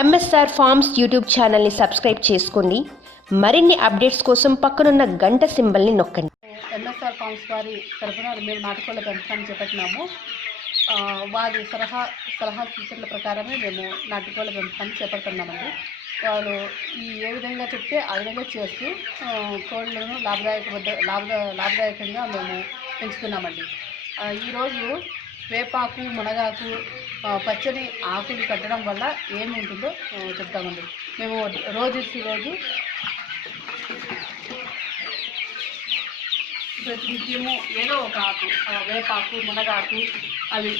MSR forms YouTube ఛానల్ని subscribe చేసుకోండి. మరిన్ని అప్డేట్స్ కోసం పక్కనున్న గంట సింబల్ని నొక్కండి. ఎంఎస్ఆర్ ఫార్మ్స్ వారి తరఫున మేము నాటుకోళ్ల పెంపకాన్ని చేపట్టినాము. వారి సలహా సూచనల ప్రకారమే మేము నాటుకోళ్ల పెంపకాన్ని చేపడుతున్నామండి. వాళ్ళు ఏ విధంగా చెప్తే ఆ విధంగా చేస్తూ కోళ్లను లాభదాయకంగా మేము పెంచుతున్నామండి. ఈరోజు వేపాకు, మునగాకు, పచ్చని ఆకులు కట్టడం వల్ల ఏమి ఉంటుందో చెప్తామండి. మేము రోజు ప్రతినిత్యము ఏదో ఒక ఆకు, వేపాకు, మునగాకు అవి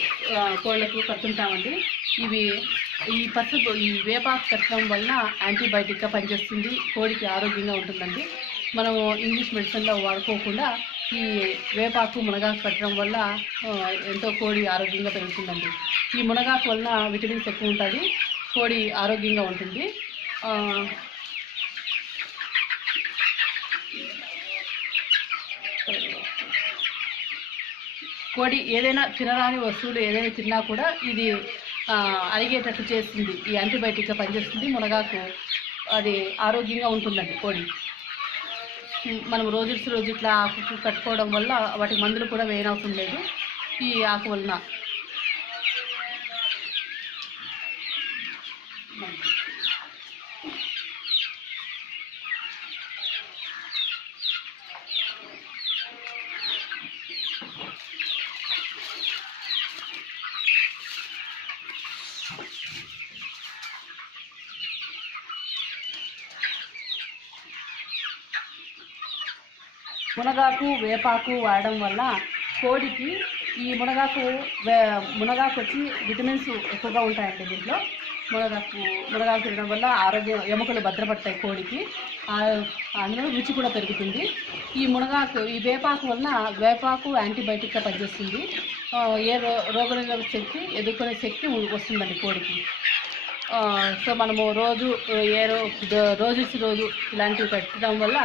కోళ్ళకు కడుతుంటామండి. ఈ వేపాకు కట్టడం వలన యాంటీబయాటిక్గా పనిచేస్తుంది, కోడికి ఆరోగ్యంగా ఉంటుందండి. మనము ఇంగ్లీష్ మెడిసిన్లో వాడుకోకుండా ఈ వేపాకు, మునగాకు కట్టడం వల్ల ఎంతో కోడి ఆరోగ్యంగా పెరుగుతుందండి. ఈ మునగాకు వలన విటమిన్స్ ఎక్కువ ఉంటుంది, కోడి ఆరోగ్యంగా ఉంటుంది. కోడి ఏదైనా తినరాని వస్తువులు ఏదైనా తిన్నా కూడా ఇది అరిగేటట్టు చేస్తుంది, ఈ యాంటీబయాటిక్గా పనిచేస్తుంది. మునగాకు అది ఆరోగ్యంగా ఉంటుందండి కోడి. మనం రోజు ఇట్లా ఆకు కట్టుకోవడం వల్ల వాటి మందులు కూడా వేయనవసరం లేదు ఈ ఆకు వలన. మునగాకు, వేపాకు వాడడం వల్ల కోడికి ఈ మునగాకు వచ్చి విటమిన్స్ ఎక్కువగా ఉంటాయండి. దీంట్లో మునగాకు తినడం వల్ల ఎముకలు భద్రపడతాయి కోడికి, అందులో రుచి కూడా పెరుగుతుంది. ఈ వేపాకు వలన వేపాకు యాంటీబయాటిక్గా పనిచేస్తుంది. ఏ రోగనిరోధక శక్తి ఎదుర్కొనే శక్తి వస్తుందండి కోడికి. సో మనము రోజు ఇలాంటివి పెట్టడం వల్ల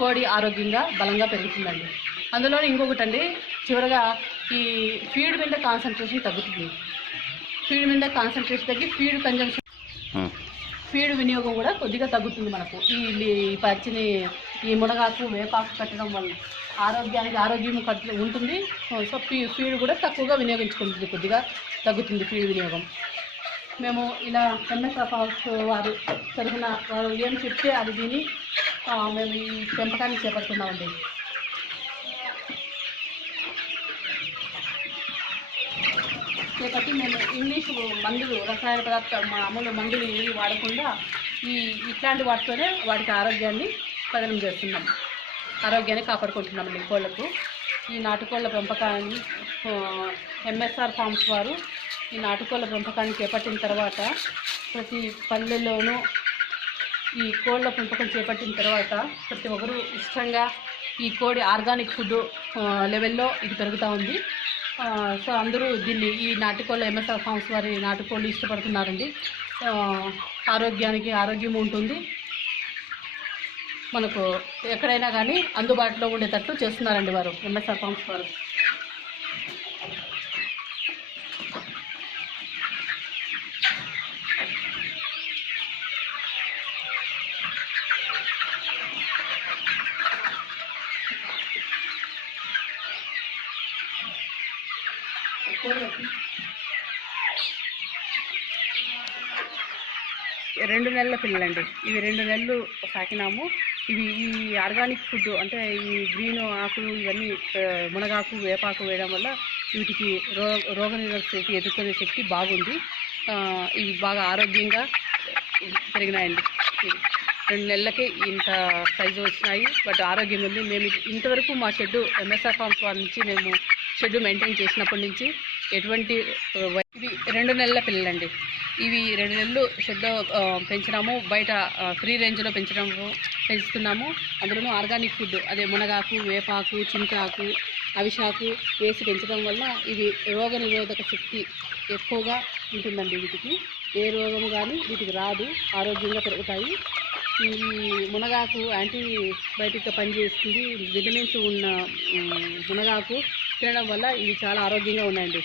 కోడి ఆరోగ్యంగా బలంగా పెరుగుతుందండి. అందులో ఇంకొకటి అండి, చివరగా ఈ ఫీడ్ మీద కాన్సన్ట్రేషన్ తగ్గుతుంది. ఫీడ్ వినియోగం కూడా కొద్దిగా తగ్గుతుంది మనకు ఈ పచ్చిని ఈ మునగాకు, వేపాకు కట్టడం వల్ల ఆరోగ్యం ఉంటుంది. సో ఫీడ్ కూడా తక్కువగా వినియోగించుకుంటుంది, కొద్దిగా తగ్గుతుంది ఫీడ్ వినియోగం. మేము ఇలా ఎంఎస్ఆర్ ఫార్మ్స్ వారు తరఫున వారు ఏం చెప్తే అది విని మేము ఈ పెంపకాన్ని చేపడుతున్నామండి. కాబట్టి మేము ఇంగ్లీష్ మందులు, రసాయన పదార్థాలు, మామూలు మందులు ఏవి వాడకుండా ఇట్లాంటి వాటితోనే వాటికి ఆరోగ్యాన్ని పదనం చేస్తున్నాం, ఆరోగ్యాన్ని కాపాడుకుంటున్నామండి కోళ్ళకు. ఈ నాటుకోళ్ల పెంపకాన్ని ఎంఎస్ఆర్ ఫార్మ్స్ వారు ఈ నాటుకోళ్ల పెంపకాన్ని చేపట్టిన తర్వాత ప్రతి పల్లెల్లోనూ ఈ కోళ్ళ పెంపకం చేపట్టిన తర్వాత ప్రతి ఒక్కరూ ఇష్టంగా ఈ కోడి ఆర్గానిక్ ఫుడ్ లెవెల్లో ఇది పెరుగుతూ ఉంది. సో అందరూ దీన్ని ఈ నాటుకోళ్ళ ఎంఎస్ఆర్ ఫార్మ్స్ వారి నాటుకోళ్ళు ఇష్టపడుతున్నారండి. ఆరోగ్యం ఉంటుంది, మనకు ఎక్కడైనా కానీ అందుబాటులో ఉండేటట్టు చేస్తున్నారండి వారు ఎంఎస్ఆర్ ఫార్మ్స్ వారు. రెండు నెలల పిల్లలండి, ఇవి 2 నెలలు సాకినాము. ఈ ఆర్గానిక్ ఫుడ్ అంటే ఈ గ్రీన్ ఆకులు ఇవన్నీ మునగాకు, వేపాకు వేయడం వల్ల వీటికి రోగనిరోధక శక్తి ఎదుర్కొనే శక్తి బాగుంది. ఇవి బాగా ఆరోగ్యంగా పెరిగినాయండి. 2 నెలలకే ఇంత సైజు వచ్చినాయి, బట్ ఆరోగ్యం ఉంది. మేము ఇంతవరకు మా షెడ్డు ఎంఎస్ఆర్ ఫార్మ్స్ వారి నుంచి మేము షెడ్డు మెయింటైన్ చేసినప్పటి నుంచి ఇవి 2 నెలల పిల్లలండి. ఇవి 2 నెలలు షెడ్లో పెంచినాము, బయట ఫ్రీ రేంజ్లో పెంచుతున్నాము. అందులోనూ ఆర్గానిక్ ఫుడ్ అదే మునగాకు, వేపాకు, చింతాకు, అవిశాకు వేసి పెంచడం వల్ల ఇవి రోగనిరోధక శక్తి ఎక్కువగా ఉంటుందండి. వీటికి ఏ రోగము కానీ వీటికి రాదు, ఆరోగ్యంగా పెరుగుతాయి. ఈ మునగాకు యాంటీబయాటిక్గా పనిచేస్తుంది, విటమిన్స్ ఉన్న మునగాకు తినడం వల్ల ఇవి చాలా ఆరోగ్యంగా ఉన్నాయండి.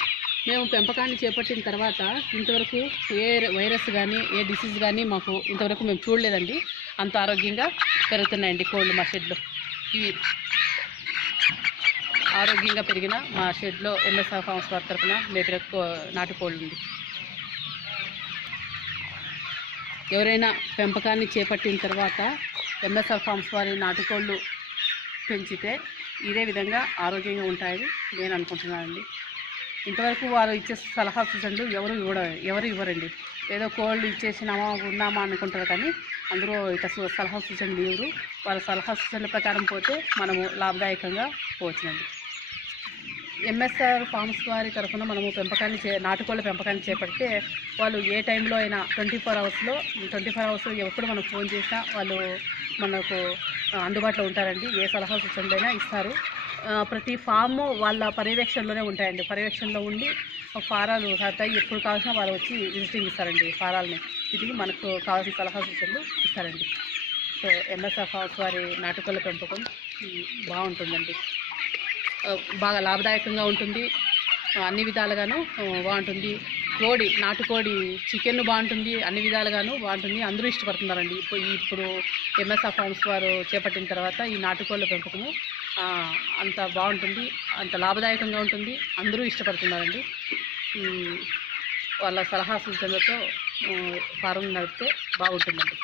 మేము పెంపకాన్ని చేపట్టిన తర్వాత ఇంతవరకు ఏ వైరస్ కానీ ఏ డిసీజ్ కానీ మాకు ఇంతవరకు మేము చూడలేదండి. అంత ఆరోగ్యంగా పెరుగుతున్నాయండి కోళ్ళు మా షెడ్లో. ఇవి ఆరోగ్యంగా పెరిగిన మా షెడ్లో ఎంఎస్ఆర్ ఫార్మ్స్ వారి తరఫున మేపిన నాటుకోళ్ళు ఉంది. ఎవరైనా పెంపకాన్ని చేపట్టిన తర్వాత ఎంఎస్ఆర్ ఫార్మ్స్ వారి నాటుకోళ్ళు పెంచితే ఇదే విధంగా ఆరోగ్యంగా ఉంటాయని నేను అనుకుంటున్నానండి. ఇంతవరకు వారు ఇచ్చే సలహా సూచనలు ఎవరు ఇవ్వరండి. ఏదో కోళ్ళు ఇచ్చేసినామా ఉన్నామా అనుకుంటారు, కానీ అందరూ ఇట్లా సలహా సూచనలు ఇవ్వరు. వాళ్ళ సలహా సూచనల ప్రకారం పోతే మనము లాభదాయకంగా పోవచ్చునండి. ఎంఎస్ఆర్ ఫార్మ్స్ వారి తరఫున మనము నాటుకోళ్ళ పెంపకాన్ని చేపడితే వాళ్ళు ఏ టైంలో అయినా 24 అవర్స్లో ఎప్పుడు మనకు ఫోన్ చేసినా వాళ్ళు మనకు అందుబాటులో ఉంటారండి. ఏ సలహా సూచనలైనా ఇస్తారు. ప్రతి ఫాము వాళ్ళ పర్యవేక్షణలోనే ఉంటాయండి. పర్యవేక్షణలో ఉండి ఫారాలు ఎప్పుడు కావాల్సిన వాళ్ళు వచ్చి విజిటింగ్ ఇస్తారండి ఫారాలని. ఇది మనకు కావాల్సిన సలహా సూచనలు ఇస్తారండి. సో ఎంఎస్ఆర్ ఫార్మ్స్ వారి నాటుకోళ్ళ పెంపకం బాగుంటుందండి. బాగా లాభదాయకంగా ఉంటుంది. అన్ని విధాలుగాను బాగుంటుంది. నాటుకోడి చికెన్ బాగుంటుంది. అన్ని విధాలుగాను బాగుంటుంది. అందరూ ఇష్టపడుతున్నారండి. ఇప్పుడు ఎంఎస్ఆర్ ఫార్మ్స్ వారు చేపట్టిన తర్వాత ఈ నాటుకోళ్ళ పెంపకము అంత బాగుంటుంది, అంత లాభదాయకంగా ఉంటుంది. అందరూ ఇష్టపడుతున్నారండి. వాళ్ళ సలహా సూచనలతో ఫారం నడిపితే బాగుంటుందండి.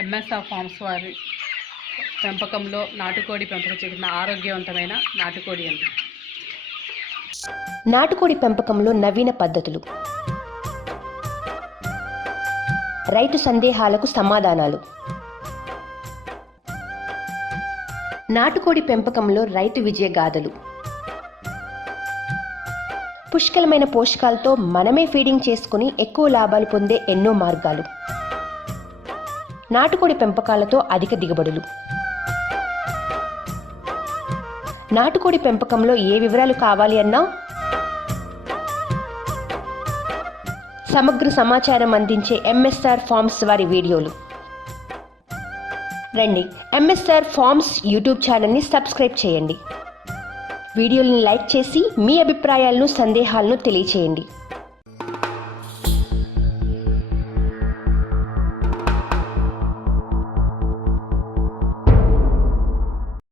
ఎంఎస్ఆర్ ఫార్మ్స్ వారి పెంపకంలో నాటుకోడి పెంపకం చేసిన ఆరోగ్యవంతమైన నాటుకోడి అండి. నాటుకోడి పెంపకంలో నవీన పద్ధతులు, రైతు సందేహాలకు సమాధానాలు. నాటుకోడి పెంపకంలో రైతు విజయ గాథలు. పుష్కలమైన పోషకాలతో మనమే ఫీడింగ్ చేసుకుని ఎక్కువ లాభాలు పొందే ఎన్నో మార్గాలు. నాటుకోడి పెంపకాలతో అధిక దిగుబడులు. నాటుకోడి పెంపకంలో ఏ వివరాలు కావాలి అన్నా సమగ్ర సమాచారం అందించే ఎంఎస్ఆర్ ఫార్మ్స్ వారి వీడియోలు. రండి, ఎంఎస్ఆర్ ఫార్మ్స్ యూట్యూబ్ ఛానల్ని సబ్స్క్రైబ్ చేయండి. వీడియోని లైక్ చేసి మీ అభిప్రాయాలను, సందేహాలను తెలియచేయండి.